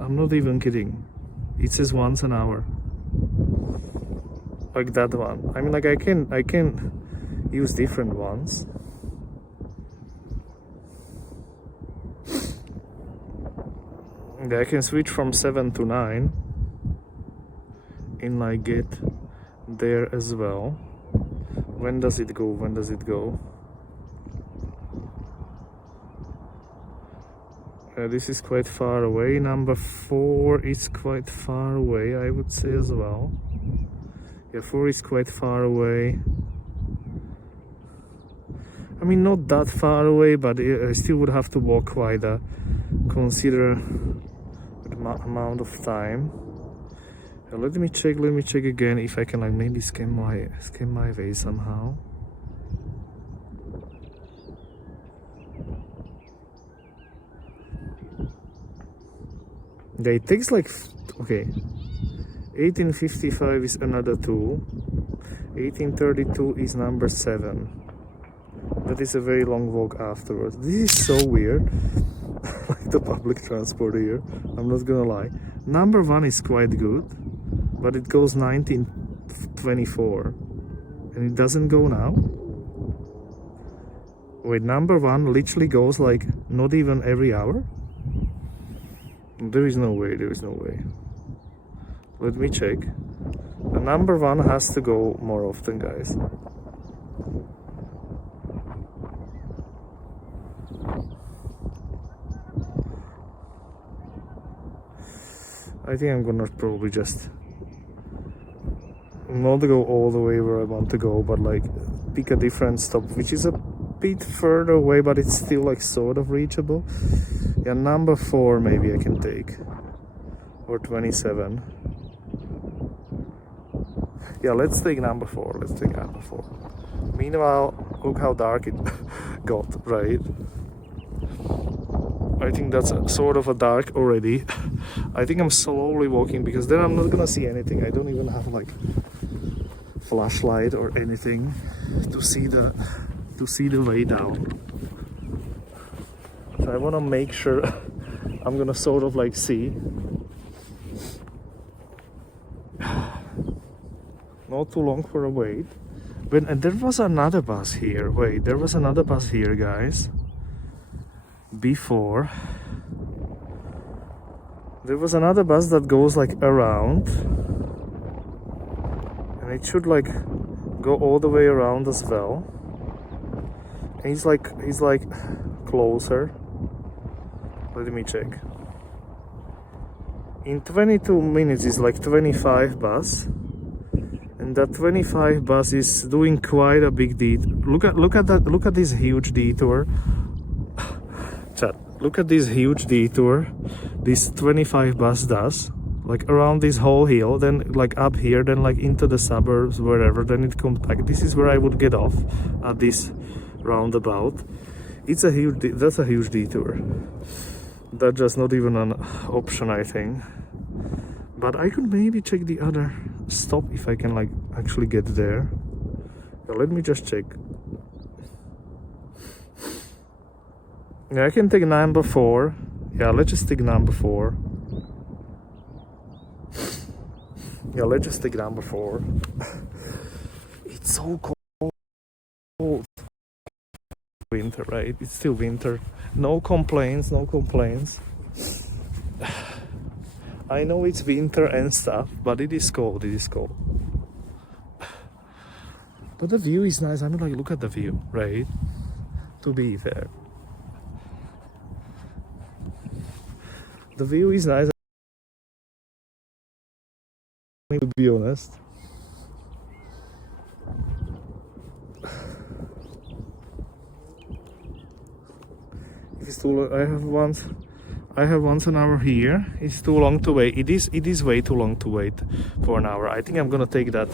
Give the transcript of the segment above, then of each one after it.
I'm not even kidding. It says once an hour. Like that one. I mean, like I can use different ones. Yeah, I can switch from 7 to 9 and like get there as well. When does it go? When does it go? This is quite far away. Number 4 is quite far away, I would say as well. Yeah, 4 is quite far away. I mean, not that far away, but I still would have to walk quite a considerable amount of time. Let me check again if I can like maybe scan my way somehow. Yeah, it takes like, okay, 1855 is another 2, 1832 is number 7. That is a very long walk afterwards. This is so weird. Like the public transport here, I'm not gonna lie. Number 1 is quite good, but it goes 1924 and it doesn't go now. Wait, number 1 literally goes like not even every hour. There is no way. Let me check. The number 1 has to go more often, guys. I think I'm gonna probably just not go all the way where I want to go, but like pick a different stop, which is a bit further away, but it's still like sort of reachable. Yeah, number 4 maybe I can take, or 27. Yeah, let's take number 4. Meanwhile, look how dark it got, right? I think that's sort of a dark already. I think I'm slowly walking because then I'm not gonna see anything. I don't even have like flashlight or anything to see the way down. So I want to make sure I'm gonna sort of like see. Not too long for a wait. And there was another bus here. Wait, there was another bus here, guys. Before. There was another bus that goes like around. And it should like go all the way around as well. And he's like closer. Let me check. In 22 minutes is like 25 bus. And that 25 bus is doing quite a big detour. Look at this huge detour. Chat, look at this huge detour this 25 bus does, like around this whole hill, then like up here, then like into the suburbs, wherever, then it comes back. This is where I would get off at this roundabout. That's a huge detour. That's just not even an option, I think. But I could maybe check the other stop if I can like actually get there. Yeah, let me just check. Yeah, I can take number 4. Yeah, let's just take number 4. Yeah, let's just take number 4. It's so cold. Winter, right? It's still winter. No complaints. I know it's winter and stuff, but it is cold. But the view is nice. I mean, like, look at the view, right? To be fair. The view is nice, to be honest. If it's too long, I have once an hour here. It's too long to wait. It is way too long to wait for an hour. I think I'm gonna take that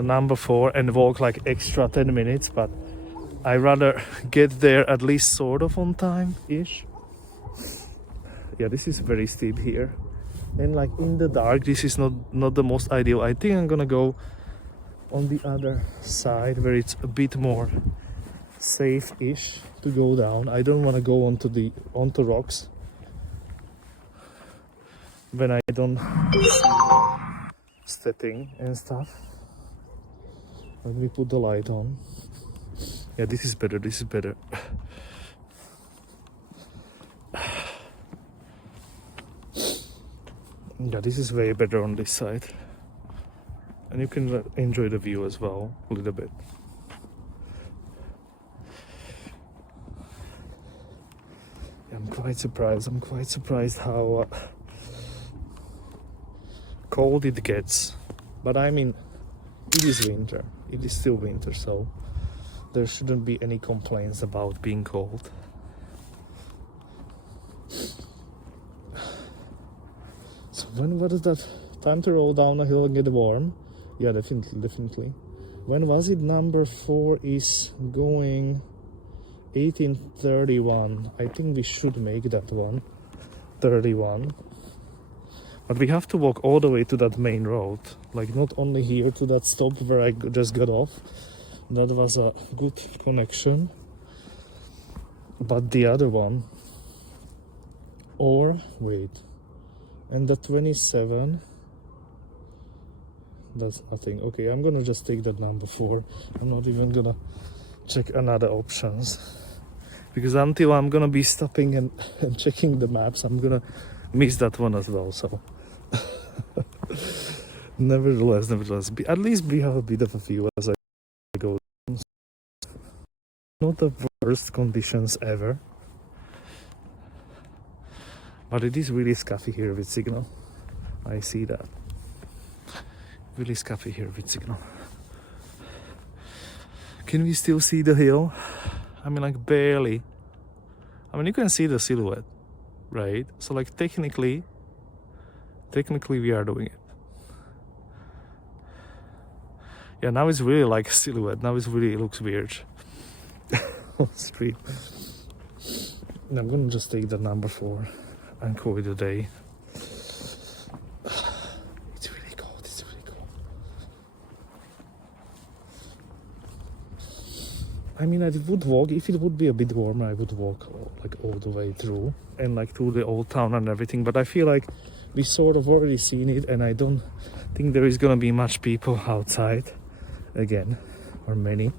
number 4 and walk like extra 10 minutes, but I rather get there at least sort of on time-ish. Yeah, this is very steep here. And like in the dark, this is not the most ideal. I think I'm gonna go on the other side where it's a bit more safe-ish to go down. I don't want to go onto rocks. when I don't see the stepping and stuff. Let me put the light on. Yeah, this is better, this is better. Yeah, this is way better on this side. And you can enjoy the view as well, a little bit. Yeah, I'm quite surprised how cold it gets. But I mean, it is winter. It is still winter, so there shouldn't be any complaints about being cold. So what is that? Time to roll down a hill and get warm? Yeah, definitely. When was it? Number 4 is going 1831. I think we should make that one 31. But we have to walk all the way to that main road. Like not only here to that stop where I just got off. That was a good connection. But the other one. Or, wait. And the 27. That's nothing. Okay, I'm gonna just take that number 4. I'm not even gonna check another options. Because until I'm gonna be stopping and checking the maps, I'm gonna miss that one as well. So nevertheless, at least we have a bit of a view as I go. Not the worst conditions ever. But it is really scuffy here with signal. I see that. Really scuffy here with signal. Can we still see the hill? I mean, like barely. I mean, you can see the silhouette, right? So like technically we are doing it. Yeah, now it's really like a silhouette. Now it really looks weird. On the street. And I'm gonna just take the number 4 and call it a day. It's really cold. I mean, I would walk, if it would be a bit warmer, I would walk like all the way through and like through the old town and everything. But I feel like we sort of already seen it, and I don't think there is gonna be much people outside again, or many.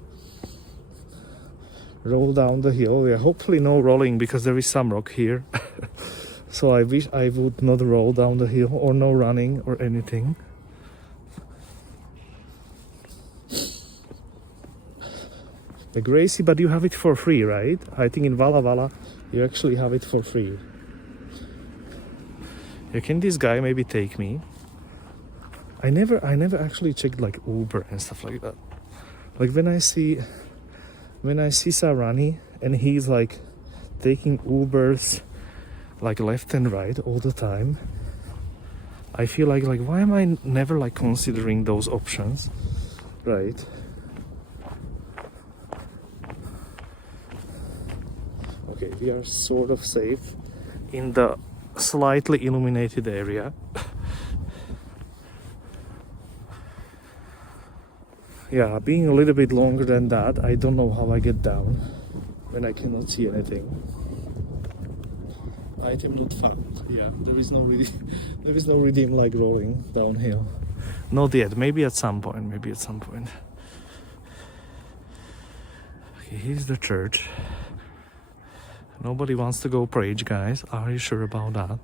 Roll down the hill. Yeah, hopefully no rolling because there is some rock here. So I wish I would not roll down the hill, or no running or anything. The Gracie, but you have it for free, right? I think in Walla Walla you actually have it for free. Yeah, can this guy maybe take me? I never actually checked like Uber and stuff like that. Like when I see Sarani and he's like taking Ubers like left and right all the time, I feel like why am I never like considering those options, right? Okay, we are sort of safe in the slightly illuminated area. Yeah, being a little bit longer than that, I don't know how I get down when I cannot see anything. Item not found. Yeah, there is no redeem like rolling downhill. Not yet. Maybe at some point. Okay, here's the church. Nobody wants to go preach, guys. Are you sure about that?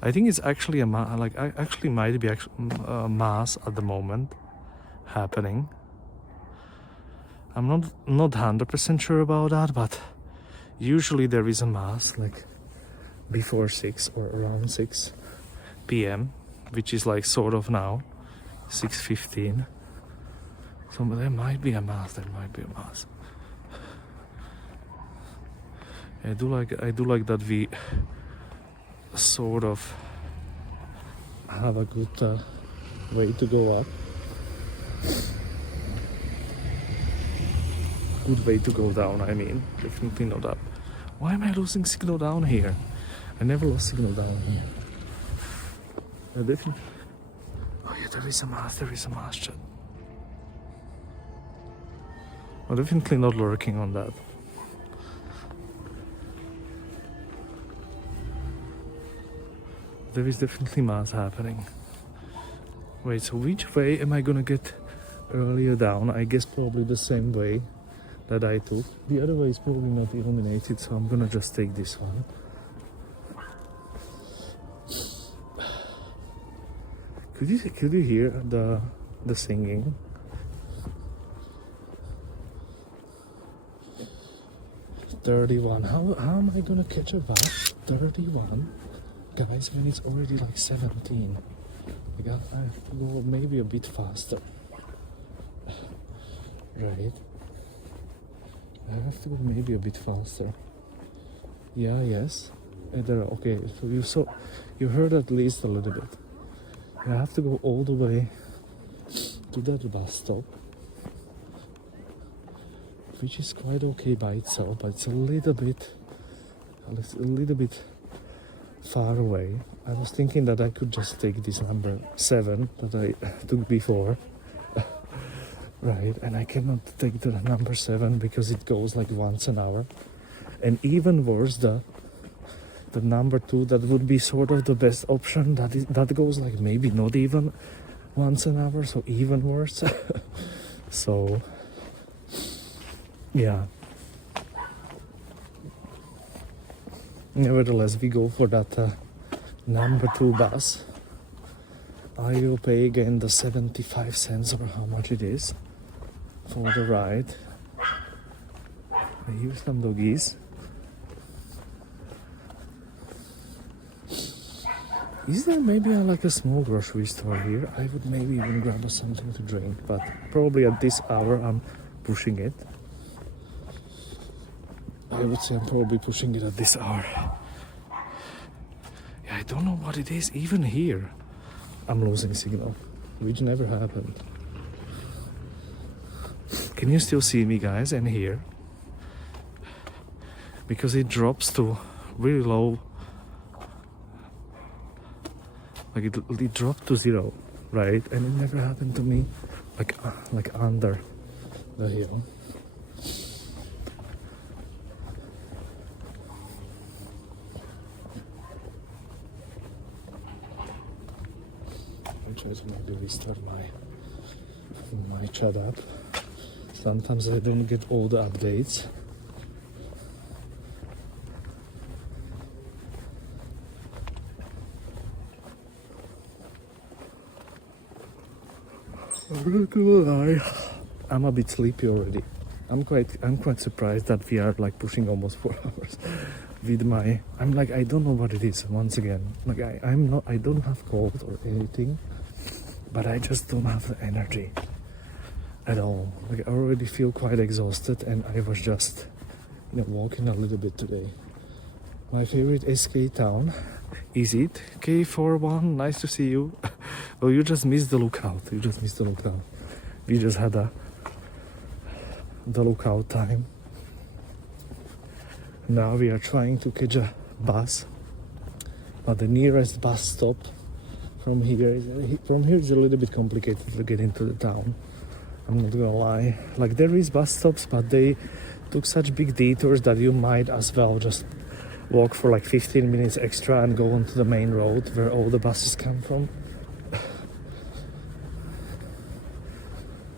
I think it's actually might be a mass at the moment happening. I'm not 100% sure about that, but usually there is a mass like before 6 or around 6 p.m., which is like sort of now 6:15. So there might be a mass. I do like that we sort of have a good way to go up. Good way to go down, I mean. Definitely not up. Why am I losing signal down here? I never lost signal down here. Definitely. Oh yeah, there is a mass chat. I'm definitely not lurking on that. there is definitely mass happening. Wait, so which way am I gonna get earlier down? I guess probably the same way that I took. The other way is probably not illuminated, so I'm gonna just take this one. Could you hear the singing? $31. How am I gonna catch a bus? 31, guys, when it's already like 17. I have to go maybe a bit faster. Right. I have to go maybe a bit faster. Yeah, yes. Okay, so you heard at least a little bit. I have to go all the way to that bus stop, which is quite okay by itself, but it's a little bit far away. I was thinking that I could just take this number 7 that I took before. Right, and I cannot take the number 7 because it goes like once an hour. And even worse, the number 2, that would be sort of the best option, that goes like maybe not even once an hour, so even worse. So yeah, nevertheless, we go for that number 2 bus. I will pay again the 75 cents or how much it is for the ride. I hear some doggies. Is there maybe like a small grocery store here? I would maybe even grab something to drink, but probably at this hour I'm pushing it. I would say I'm probably pushing it at this hour. Yeah, I don't know what it is. Even here I'm losing signal, which never happened. Can you still see me, guys, and hear? Because it drops to really low. Like it dropped to 0, right? And it never happened to me like under the hill. I'll try to maybe restart my chat app. Sometimes I don't get all the updates. I'm not gonna lie, I'm a bit sleepy already. I'm quite surprised that we are like pushing almost 4 hours with my. I'm like, I don't know what it is. Once again, like I don't have cold or anything, but I just don't have the energy at all. Like I already feel quite exhausted, and I was just walking a little bit today. My favorite SK town. Is it K41? Nice to see you. Well, you just missed the lookout. We just had the lookout time. Now we are trying to catch a bus, but the nearest bus stop from here is a little bit complicated to get into the town. I'm not gonna lie. Like there is bus stops, but they took such big detours that you might as well just walk for like 15 minutes extra and go onto the main road where all the buses come from.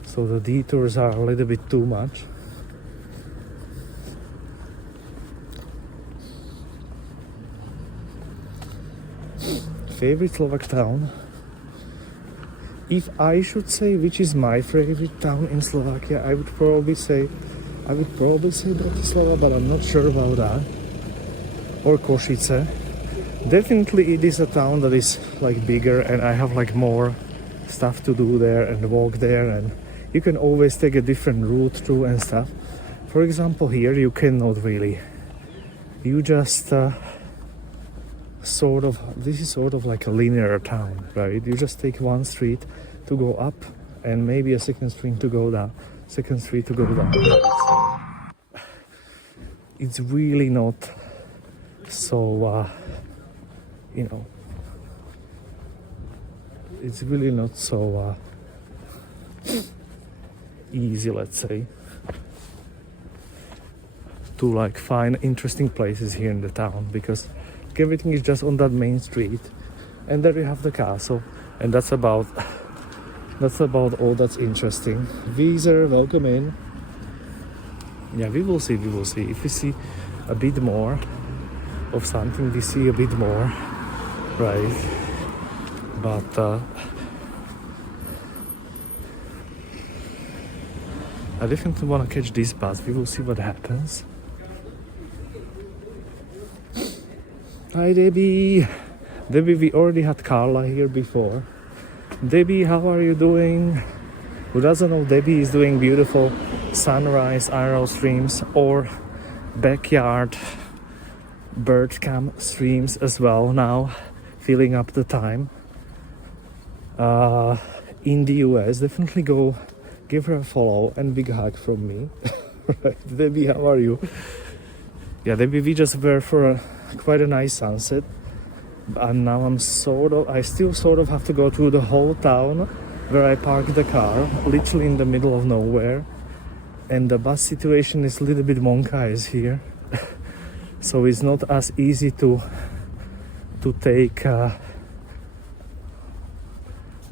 So the detours are a little bit too much. Favorite Slovak town? If I should say which is my favorite town in Slovakia, I would probably say Bratislava, but I'm not sure about that. Or Košice. Definitely it is a town that is like bigger, and I have like more stuff to do there and walk there, and you can always take a different route through and stuff. For example, here you cannot really. You just this is sort of like a linear town, right? You just take one street to go up and maybe a second street to go down. It's really not so it's really not so easy, let's say, to like find interesting places here in the town, because everything is just on that main street and there we have the castle, and that's about all that's interesting. Weezer, welcome in. Yeah, we will see. If we see a bit more of something, we see a bit more, right? But I definitely want to catch this bus. We will see what happens. Hi, Debbie. Debbie, we already had Carla here before. Debbie, how are you doing? Who doesn't know, Debbie is doing beautiful sunrise IRL streams or backyard bird cam streams as well now, filling up the time. In the US, definitely go give her a follow and big hug from me. Right, Debbie, how are you? Yeah, Debbie, we just were for quite a nice sunset, and now I still sort of have to go through the whole town where I parked the car, literally in the middle of nowhere, and the bus situation is a little bit monkey's here. So it's not as easy to take a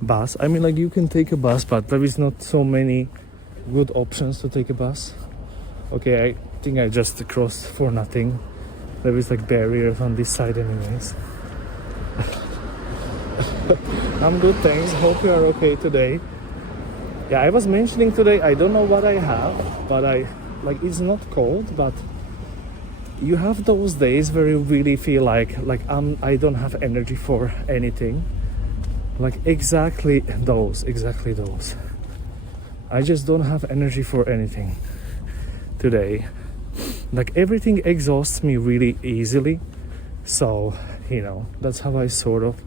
bus. I mean, like, you can take a bus, but there is not so many good options to take a bus. Okay, I think I just crossed for nothing. There is like barriers on this side anyways. I'm good, thanks. Hope you are okay today. Yeah, I was mentioning today, I don't know what I have, but it's not cold, but you have those days where you really feel like I don't have energy for anything. Like exactly those. I just don't have energy for anything today. Like everything exhausts me really easily. So, that's how I sort of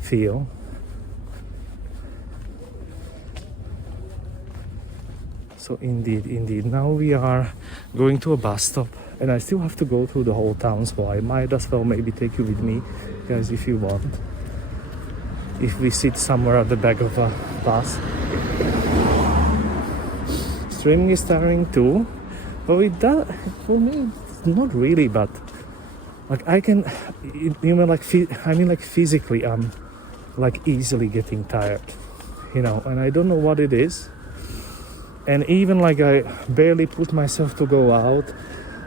feel. So indeed. Now we are going to a bus stop, and I still have to go through the whole town, so I might as well maybe take you with me, guys, if you want. If we sit somewhere at the back of a bus. Streaming is tiring too, but with that, for me, it's not really, but like I can, physically, I'm like easily getting tired, and I don't know what it is. And even like I barely put myself to go out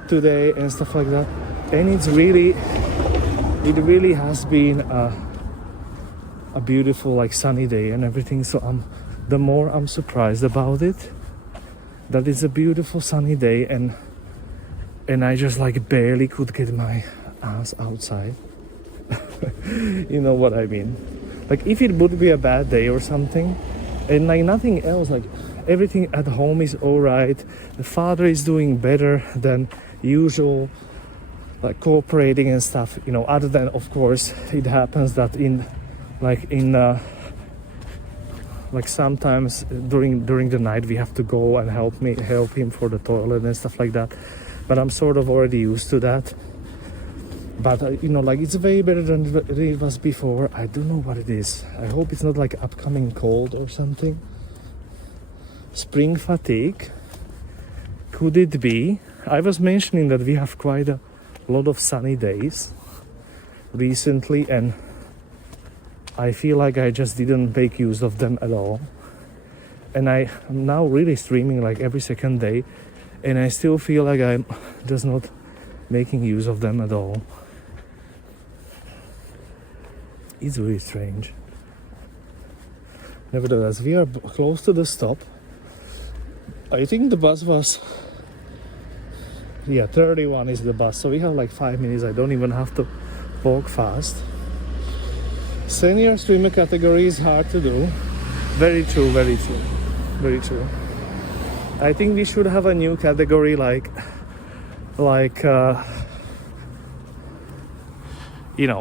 today and stuff like that, and it really has been a beautiful like sunny day and everything. So the more I'm surprised about it, that it's a beautiful sunny day, and I just like barely could get my ass outside. You know what I mean? Like if it would be a bad day or something, and like nothing else, like everything at home is all right, the father is doing better than usual, like cooperating and stuff, other than of course it happens that like sometimes during the night we have to go and help him for the toilet and stuff like that, but I'm sort of already used to that. But like it's way better than it was before. I don't know what it is. I hope it's not like upcoming cold or something. Spring fatigue, could it be? I was mentioning that we have quite a lot of sunny days recently, and I feel like I just didn't make use of them at all. And I am now really streaming like every second day, and I still feel like I'm just not making use of them at all. It's really strange. Nevertheless, we are close to the stop. I think the bus was 31 is the bus, so we have like 5 minutes. I don't even have to walk fast. Senior streamer category is hard to do. Very true. I think we should have a new category like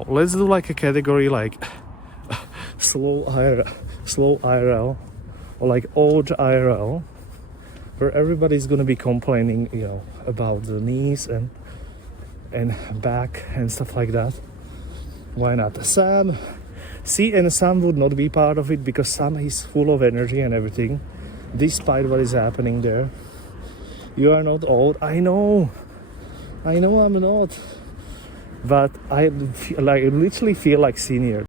let's do like a category like slow IRL or like old IRL, where everybody's gonna be complaining, about the knees and back and stuff like that. Why not? Sam would not be part of it because Sam is full of energy and everything, despite what is happening there. You are not old. I know I'm not, but I literally feel like senior.